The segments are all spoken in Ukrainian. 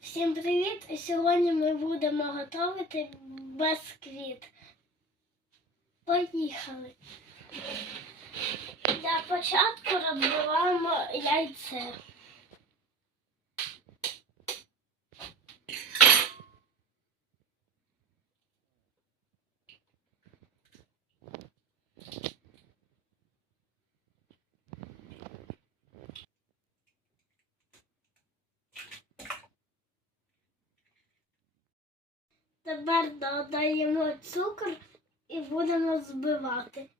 Всім привіт! Сьогодні ми будемо готувати бисквіт. Поїхали. Для початку розбиваємо яйце. Тепер додаємо цукор і будемо збивати.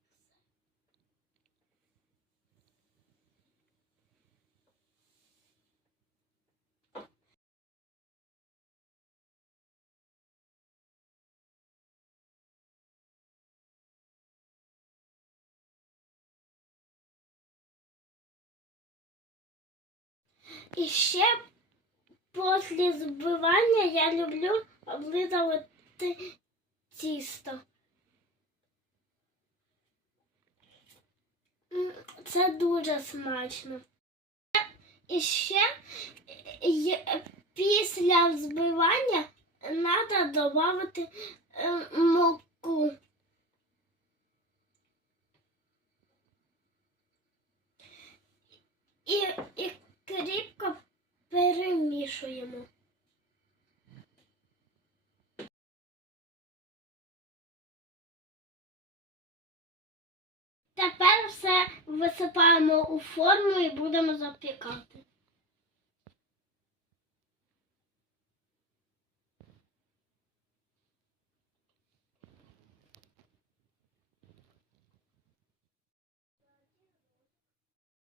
І ще після збивання я люблю облизувати тісто. Це дуже смачно. І ще після збивання треба додати е, муку. І, і Тепер все висипаємо у форму і будемо запікати.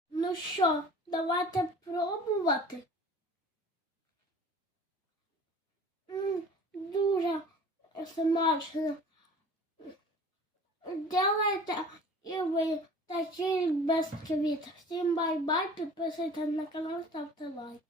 Ну що, давайте пробувати. М, Дуже смачно. Делайте і ви такий бисквіт. Всім бай-бай, підписуйтесь на канал, ставте лайк.